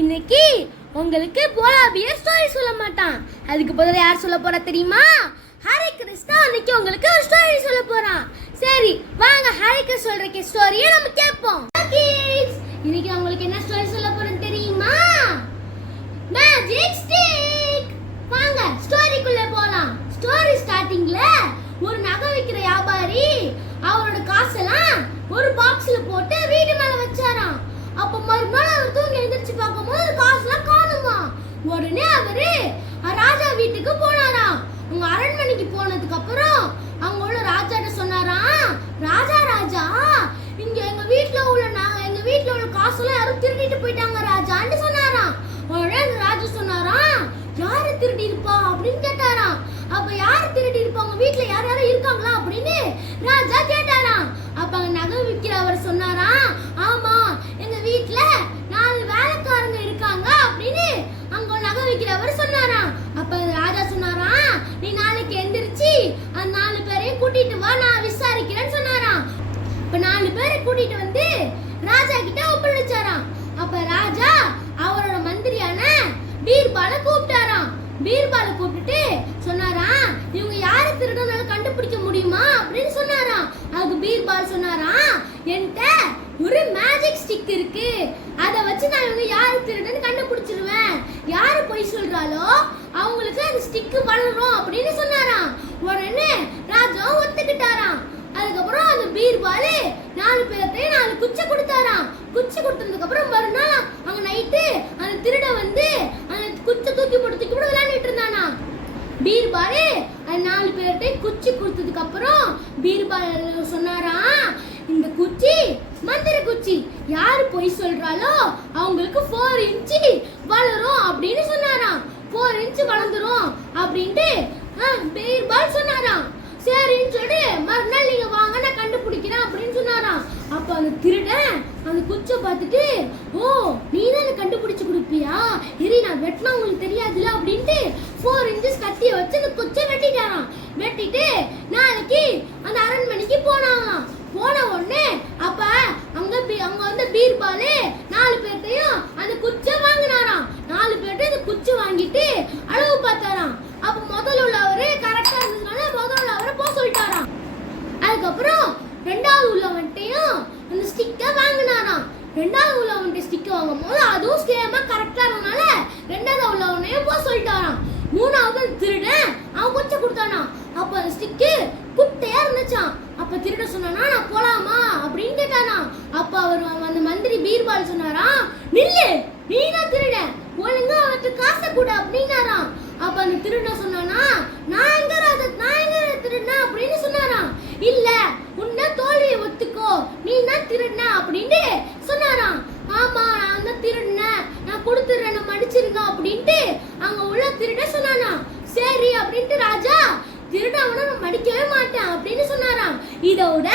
இன்னைக்கு உங்களுக்கு போலாபிய ஸ்டோரி சொல்ல மாட்டான். அதுக்கு பதிலா யார் சொல்ல போறா தெரியுமா? ஹரி கிருஷ்ணா இன்னைக்கு உங்களுக்கு ஒரு ஸ்டோரி சொல்ல போறான். சரி வாங்க ஹரி கிருஷ்ணா சொல்ற ஸ்டோரியை நம்ம கேட்போம். இன்னைக்கு உங்களுக்கு என்ன ஸ்டோரி சொல்ல போறேன்னு தெரியுமா? Magic stick. வாங்க ஸ்டோரிக்குள்ள போலாம். ஸ்டோரி ஸ்டார்டிங்ல ஒரு நகை விக்கிற வியாபாரி அவரோட காசெல்லாம் ஒரு பாக்ஸ்ல போட்டு வீட்டு மேல வச்சாராம். அப்ப மறுநாள் அவர் தூங்கி எழுந்திருச்சு பார்க்கும்போது காசுலாம் காணுமா. உடனே அவரு ராஜா வீட்டுக்கு போனாராம். அவங்க அரண்மனைக்கு போனதுக்கு அப்புறம் அவங்க உள்ள ராஜாட்ட சொன்னாராம், ராஜா ராஜா இங்க எங்க வீட்டுல உள்ள காசுலாம் யாரும் திருடிட்டு போயிட்டாங்க ராஜான்னு சொன்னாராம். உடனே அந்த ராஜா சொன்னாராம், யாரு திருடி இருப்பா அப்படின்னு கேட்டாராம். அப்ப யாரு திருடி இருப்பாங்க, வீட்டுல யார் யாரும் இருக்காங்களா அப்படின்னு ராஜா கேட்டாராம். அப்ப அங்க நகை விற்கிறவர் சொன்னாராம், ஆமா எங்க வீட்டுல 4 வேலைக்காரங்க இருக்காங்க அப்படின்னு அங்க நகை விற்கிறவர் சொன்னாராம். அப்ப ராஜா சொன்னாராம், நீ நாளைக்கு எந்திரிச்சு அந்த 4 பேரையும் கூட்டிட்டு வா, நான் விசாரிக்கிறேன்னு சொன்னாராம். இப்ப 4 பேரை கூட்டிட்டு வந்து ராஜா கிட்ட ஒப்படைச்சாராம். அப்ப ராஜா அவரோட மந்திரியான பீர்பால கூப்பிட்டாராம். பீர்பால கூப்பிட்டுட்டு சொன்னாராம், இவங்க யாரு திருடனால கண்டுபிடிக்க முடியுமா அப்படின்னு சொன்னாராம். அதுக்கு பீர்பால் சொன்னாராம், என்கிட்ட ஒரு மேஜிக் ஸ்டிக் இருக்கு, அதை வச்சு நான் இவங்க யாரு திருடன்னு கண்டுபிடிச்சிருவேன். யாரு பொய் சொல்றாலோ அவங்களுக்கு அந்த ஸ்டிக் வளரும் அப்படின்னு சொன்னாராம். உடனே ராஜா ஒத்துக்கிட்டாராம். அதுக்கப்புறம் அந்த பீர்பால் 4 பேர்த்தையும் 4 குச்சி கொடுத்தாராம். குச்சி கொடுத்ததுக்கு அப்புறம் மறுநாள் அங்க நைட்டு அந்த திருட வந்து அந்த குச்சை தூக்கி போட்டு விளையாடிட்டு இருந்தானா. பீர்பால் அந்த 4 பேர்த்தையும் குச்சி கொடுத்ததுக்கு அப்புறம் பீர்பால் சொன்னாராம், இந்த குச்சி மந்திர குச்சி, யாரு பொய் சொல்றாலோ அவங்களுக்கு 4 இன்ச்சு வளரும் அப்படின்னு சொன்னாராம். 4 இன்ச்சு வளர்ந்துரும் அப்படின்ட்டு பீர்பால் சொன்னாராம். சரின்னு சொல்லி மறுநாள் நீங்க வாங்க நான் கண்டுபிடிக்கிறேன் அப்படின்னு சொன்னாராம். அப்ப அந்த திருடன் அந்த குச்சை பார்த்துட்டு, ஓ நீ தான் கண்டுபிடிச்சு கொடுப்பியா, இரு நான் வெட்டினா உங்களுக்கு தெரியாதுல அப்படின்ட்டு 4 இன்ச்சஸ் கத்திய வச்சு அந்த குச்சை வெட்டிட்டாராம். வெட்டிட்டு நாளைக்கு அந்த அரண்மனைக்கு போனாங்களாம். போன உடனே அப்ப அங்க வந்து பீர்பால் 4 பேர்த்தையும் அந்த குச்சை வாங்கினாராம். 4 பேர்ட்ட அந்த குச்சை வாங்கிட்டு அளவு பார்த்தாராம். அப்ப முதல்ல உள்ளவரு கரெக்டா இருந்ததுனால முதல்ல உள்ளவரை போக சொல்லிட்டாராம். அதுக்கப்புறம் 2வது உள்ளவன்ட்டையும் அந்த ஸ்டிக்கை வாங்கினாராம். 2வது உள்ளவன்ட்ட ஸ்டிக்கை வாங்கும் போது அதுவும் சேமா கரெக்டா இருந்தனால 2வது உள்ளவனையும் போக சொல்லிட்டாராம். 3வது திருடன் அவன் குச்சை கொடுத்தானாம். அப்ப அந்த ஸ்டிக்கு குட்டையா இருந்துச்சான். அப்ப திருட சொன்னானா, நான் போலாமா அப்படின்னு கேட்டானா. அப்ப அவர் அந்த மந்திரி பீர்பால் சொன்னாராம், நில்லு நீ தான் திருட, ஒழுங்கா அவருக்கு காசை கொடு அப்படின்னாராம். அப்ப அந்த திருட சொன்னானா, நான் எங்க திருடனா அப்படின்னு சொன்னாராம். இல்ல உன்ன தோல்வியை ஒத்துக்கோ, நீ தான் திருடனா அப்படின்னு சொன்னாராம். ஆமா நான் தான் திருடனேன், நான் கொடுத்துறேன், நான் மடிச்சிருங்க அப்படின்ட்டு அங்க உள்ள திருட சொன்னானா. சரி அப்படின்ட்டு ராஜா திருட அவனை நான் மடிக்கவே மாட்டேன் அப்படின்னு சொன்னாராம். இதோட